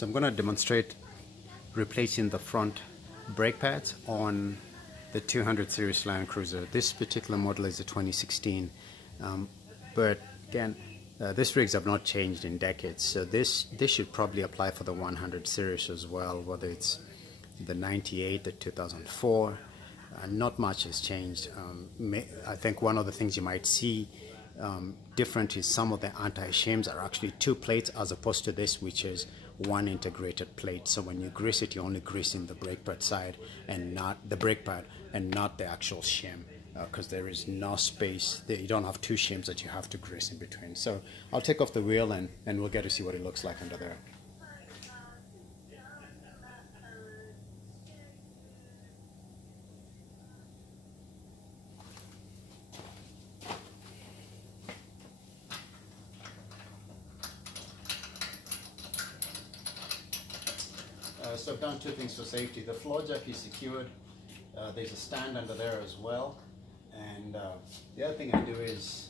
So I'm going to demonstrate replacing the front brake pads on the 200 Series Landcruiser. This particular model is a 2016, but again, these rigs have not changed in decades, so this should probably apply for the 100 series as well, whether it's the 98, the 2004. Not much has changed. I think one of the things you might see different is some of the anti-shims are actually two plates as opposed to this, which is one integrated plate. So when you grease it, you're only greasing the brake pad side and not the brake pad and not the actual shim, because there is no space. You don't have two shims that you have to grease in between. So I'll take off the wheel and we'll get to see what it looks like under there. So I've done two things for safety. The floor jack is secured. There's a stand under there as well. And the other thing I do is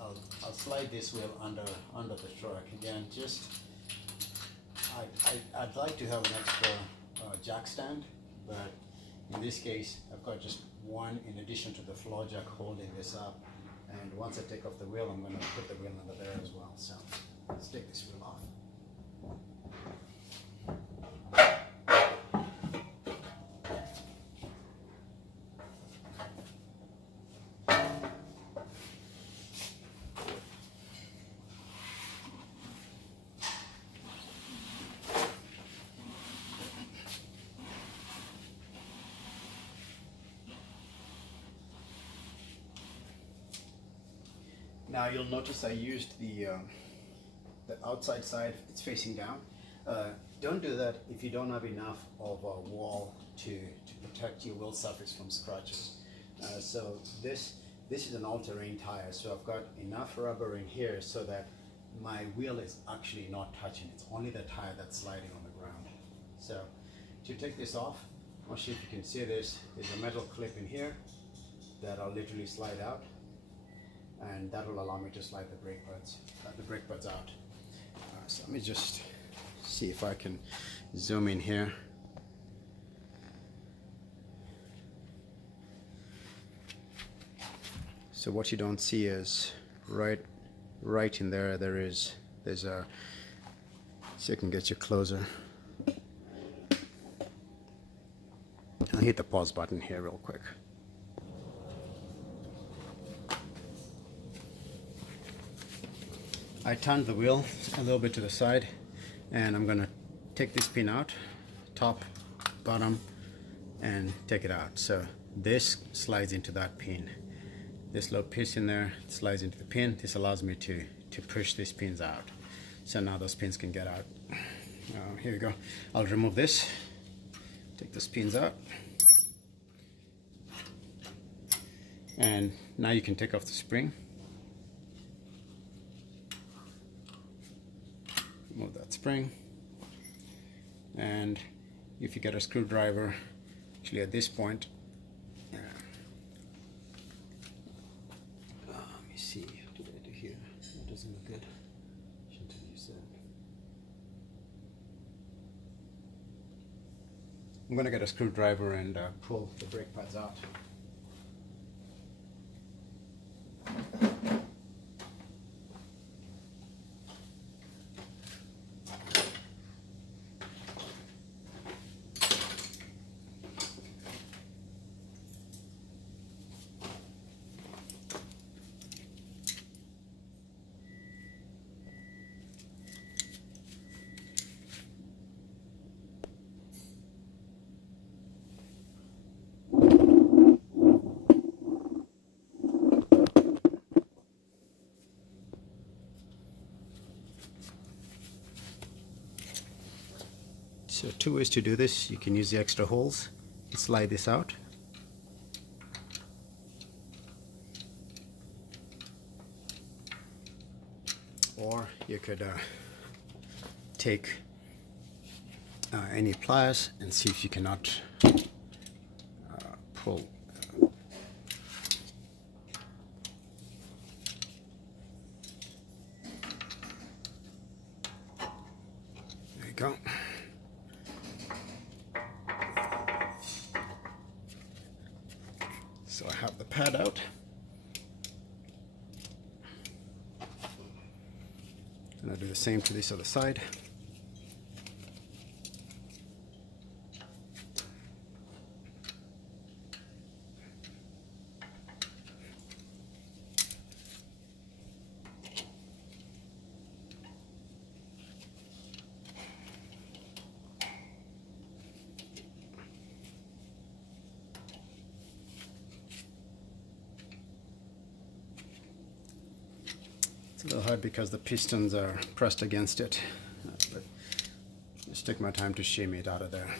I'll slide this wheel under the truck. Again, just I'd like to have an extra jack stand, but in this case I've got just one in addition to the floor jack holding this up. And once I take off the wheel, I'm going to put the wheel under there as well. So let's take this wheel off. Now you'll notice I used the outside side, it's facing down. Don't do that if you don't have enough of a wall to protect your wheel surface from scratches. So this is an all-terrain tire, so I've got enough rubber in here so that my wheel is actually not touching. It's only the tire that's sliding on the ground. So to take this off, I'll see if you can see this. There's a metal clip in here that I'll literally slide out, and that will allow me to slide the brake pads out. So let me just see if I can zoom in here. So what you don't see is right in there, there's a, so I can get you closer. I'll hit the pause button here real quick. I turned the wheel a little bit to the side, and I'm going to take this pin out, top, bottom, and take it out. So this slides into that pin. This little piston there slides into the pin. This allows me to push these pins out. So now those pins can get out. Here we go. I'll remove this, take those pins out, and now you can take off the spring. Remove that spring, and if you get a screwdriver, actually at this point, let me see, what did I do here? That doesn't look good. Shouldn't have used that. I'm going to get a screwdriver and pull the brake pads out. So two ways to do this. You can use the extra holes and slide this out. Or you could take any pliers and see if you cannot pull. There you go. So I have the pad out. And I'll do the same to this other side. It's a little hard because the pistons are pressed against it, but just take my time to shimmy it out of there.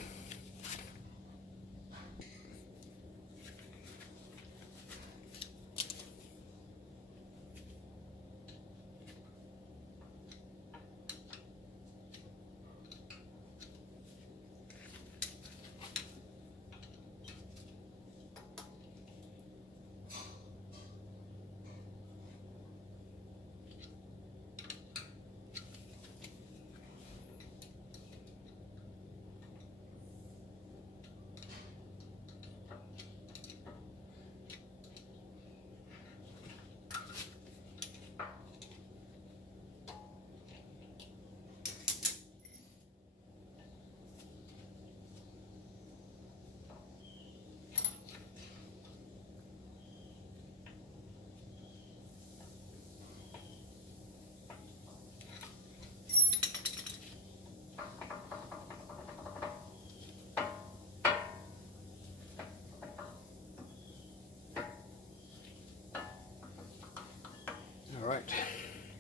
Alright,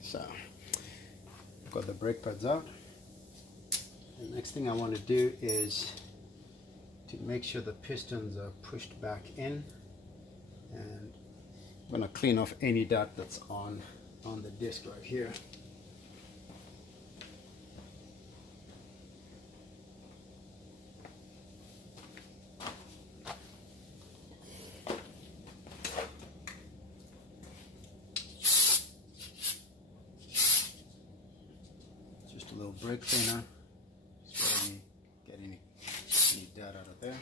so I've got the brake pads out. The next thing I want to do is to make sure the pistons are pushed back in, and I'm going to clean off any dirt that's on the disc right here. Just a little brake cleaner, just let me get any dirt out of there.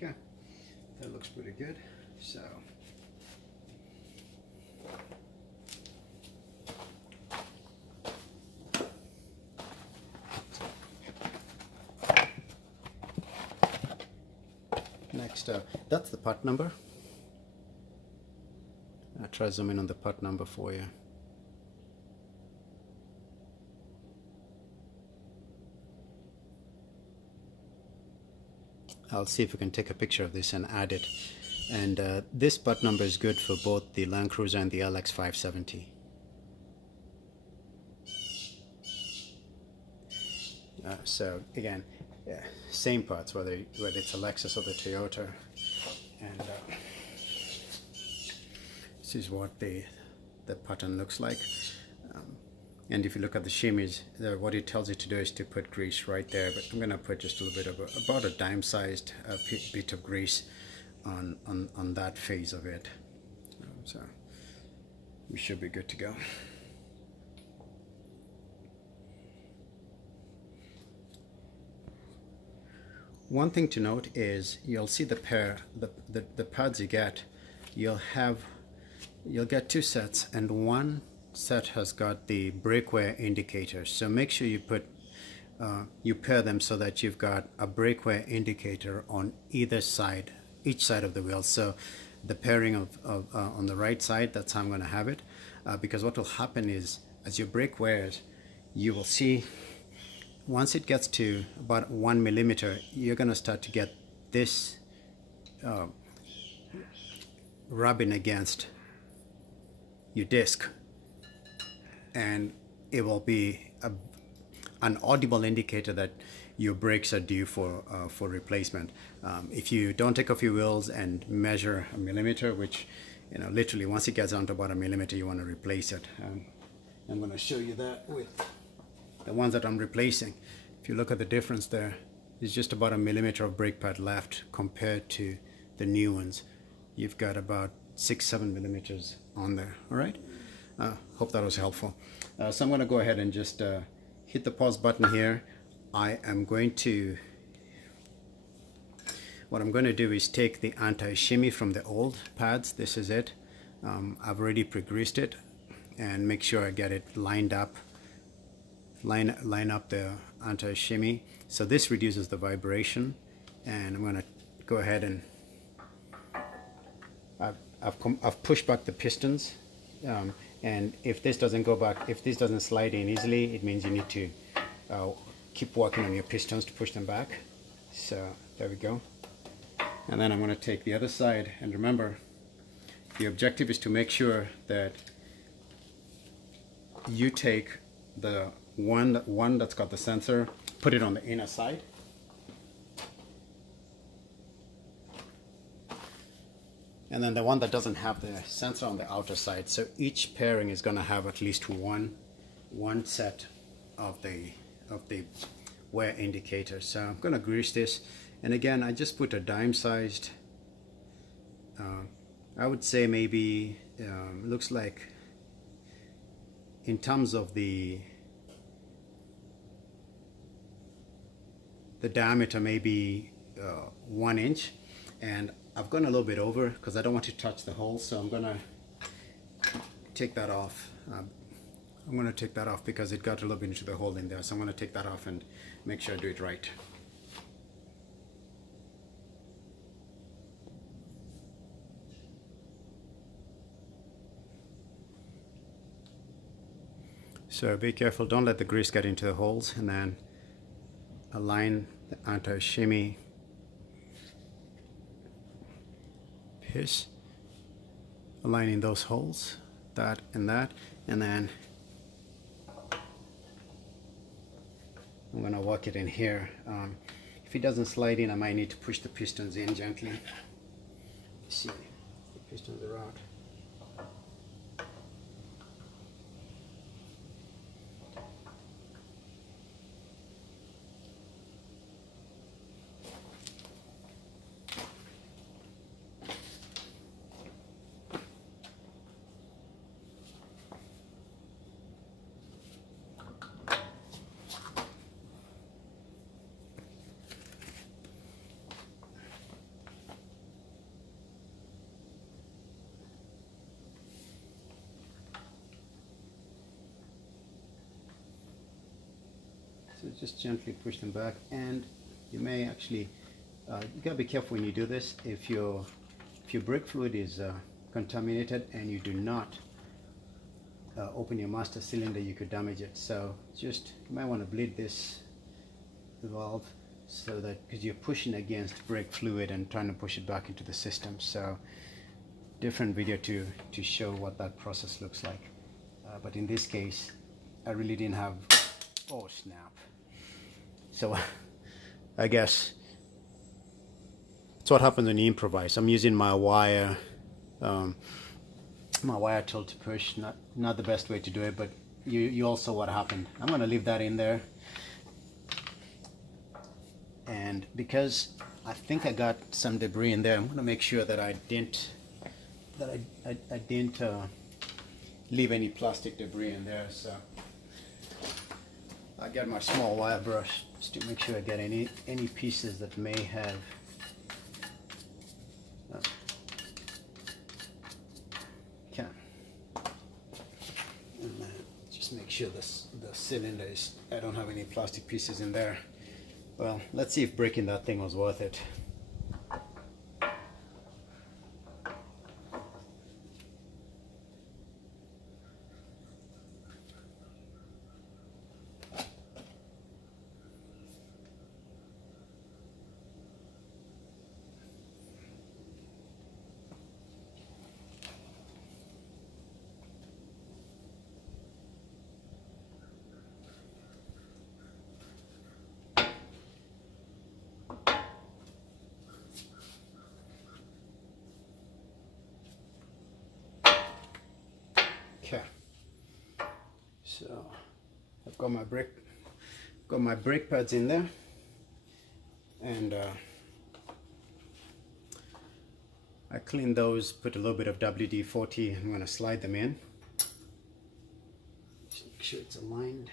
Okay, that looks pretty good. So next, that's the part number. I'll try zoom in on the part number for you. I'll see if we can take a picture of this and add it. And this part number is good for both the Landcruiser and the LX570. So again, yeah, same parts, whether it's a Lexus or the Toyota. And this is what the pattern looks like. And if you look at the shimmies, what it tells you to do is to put grease right there. But I'm going to put just a little bit of about a dime-sized bit of grease on that phase of it. So we should be good to go. one thing to note is you'll see the pads you get. You'll get two sets, and one set has got the brake wear indicator. So make sure you pair them so that you've got a brake wear indicator on each side of the wheel. So the pairing on the right side, that's how I'm going to have it, because what will happen is as your brake wears, you will see once it gets to about 1 millimeter, you're going to start to get this rubbing against your disc, and it will be an audible indicator that your brakes are due for replacement. If you don't take off your wheels and measure a millimeter, which literally once it gets down to about a millimeter, you want to replace it. I'm going to show you that with the ones that I'm replacing. If you look at the difference there, there's just about a millimeter of brake pad left compared to the new ones. You've got about 6-7 millimeters on there. All right, hope that was helpful. So I'm going to go ahead and just hit the pause button here. What I'm going to do is take the anti-shimmy from the old pads. This is it. I've already pre-greased it, and make sure I get it lined up. Line up the anti-shimmy. So this reduces the vibration, and I'm going to go ahead and I've pushed back the pistons, and if this doesn't go back, if this doesn't slide in easily, it means you need to keep working on your pistons to push them back. So there we go. And then I'm going to take the other side, and remember, the objective is to make sure that you take the one that's got the sensor, put it on the inner side, and then the one that doesn't have the sensor on the outer side. So each pairing is going to have at least one set of the wear indicator. So I'm going to grease this, and again I just put a dime sized, I would say maybe looks like in terms of the diameter, maybe 1 inch, and I've gone a little bit over because I don't want to touch the hole, so I'm gonna take that off. I'm gonna take that off because it got a little bit into the hole in there, so I'm gonna take that off and make sure I do it right. So be careful, don't let the grease get into the holes, and then align the anti-shimmy piece, aligning those holes, that, and then I'm going to work it in here. If it doesn't slide in, I might need to push the pistons in gently. See, the pistons are out. So just gently push them back, and you may actually, you gotta be careful when you do this. If your brake fluid is contaminated and you do not open your master cylinder, you could damage it. So just, you might want to bleed this valve, so that, because you're pushing against brake fluid and trying to push it back into the system. So different video to show what that process looks like. But in this case, I really didn't have, oh snap. So I guess it's what happens when you improvise. I'm using my wire tool to push. Not the best way to do it, but you all saw what happened. I'm going to leave that in there, and because I think I got some debris in there, I'm going to make sure that I didn't leave any plastic debris in there. So I get my small wire brush just to make sure I get any pieces that may have okay. And just make sure the cylinder is, I don't have any plastic pieces in there. Well, let's see if breaking that thing was worth it. Okay, so I've got my brake pads in there, and I cleaned those, put a little bit of WD-40. I'm going to slide them in. Just make sure it's aligned.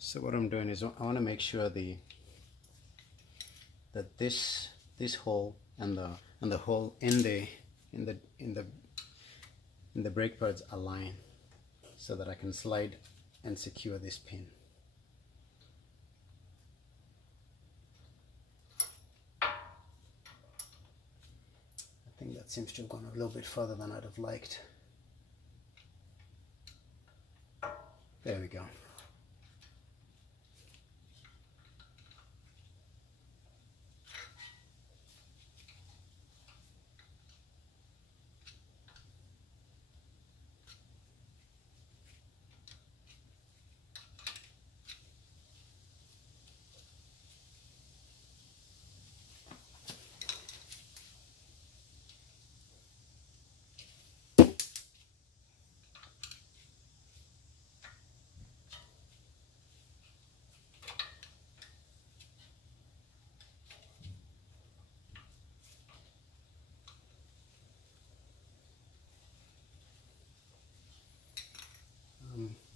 So what I'm doing is I want to make sure that this hole and the hole in the brake pads align, so that I can slide and secure this pin. I think that seems to have gone a little bit further than I'd have liked. There we go.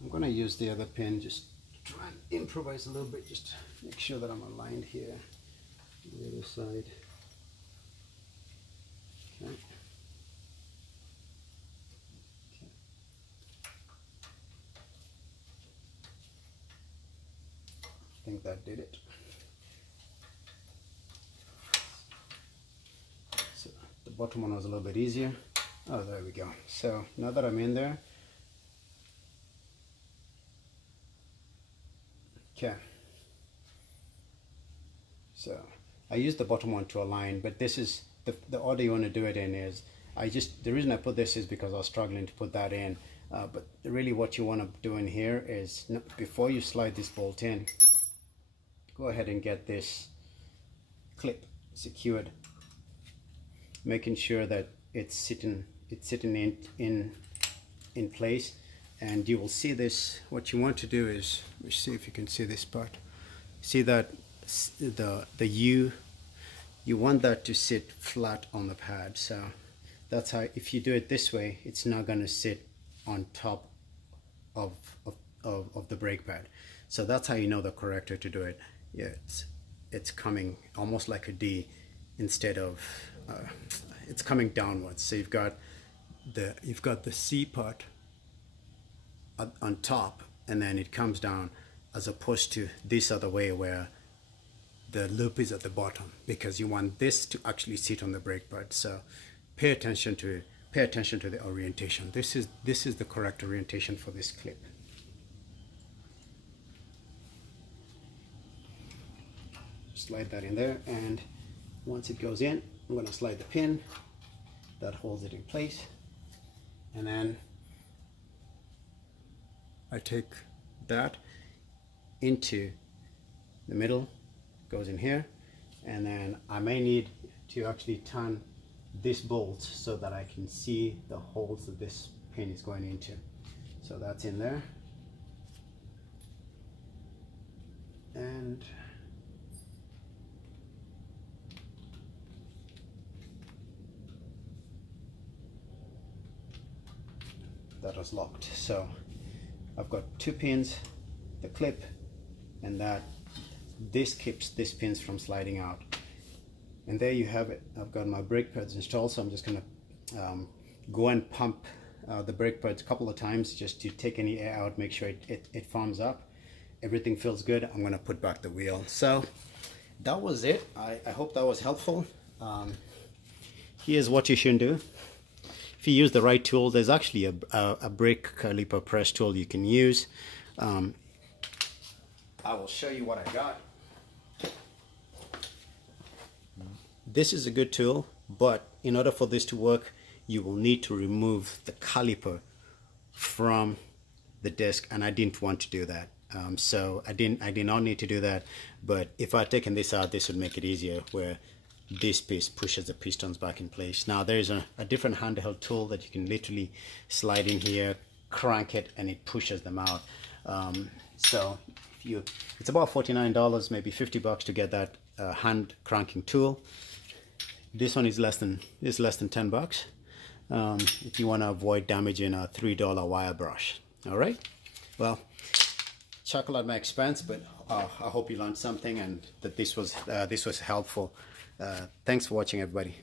I'm going to use the other pin, just try and improvise a little bit, just make sure that I'm aligned here on the other side. Okay. I think that did it. So the bottom one was a little bit easier. Oh, there we go. So now that I'm in there, okay, so I used the bottom one to align, but this is the order you want to do it in. Is the reason I put this is because I was struggling to put that in, but really what you want to do in here is, before you slide this bolt in, go ahead and get this clip secured, making sure that it's sitting in place. And you will see this, what you want to do is, let me see if you can see this part. See that the U, you want that to sit flat on the pad. So that's how, if you do it this way, it's not going to sit on top of the brake pad. So that's how you know the corrector to do it. Yeah, it's coming almost like a D instead of, it's coming downwards. So you've got the C part on top, and then it comes down, as opposed to this other way where the loop is at the bottom, because you want this to actually sit on the brake pad. So pay attention to the orientation. This is the correct orientation for this clip. slide that in there, and once it goes in, I'm going to slide the pin that holds it in place, and then I take that into the middle, goes in here, and then I may need to actually turn this bolt so that I can see the holes that this pin is going into. So that's in there, and that was locked. So I've got two pins, the clip, and that this keeps these pins from sliding out. And there you have it. I've got my brake pads installed, so I'm just gonna go and pump the brake pads a couple of times just to take any air out, make sure it firms up. Everything feels good. I'm gonna put back the wheel. So that was it. I hope that was helpful. Here's what you should do. If you use the right tool, there's actually a brake caliper press tool you can use. I will show you what I got. This is a good tool, but in order for this to work, you will need to remove the caliper from the disc, and I didn't want to do that. So I did not need to do that, but if I had taken this out, this would make it easier, where this piece pushes the pistons back in place. Now there's a different handheld tool that you can literally slide in here, crank it, and it pushes them out. So it's about $49, maybe $50 to get that hand cranking tool. This one is less than $10 if you want to avoid damaging a $3 wire brush. All right, well, chuckle at my expense, but I hope you learned something and that this was helpful. Thanks for watching, everybody.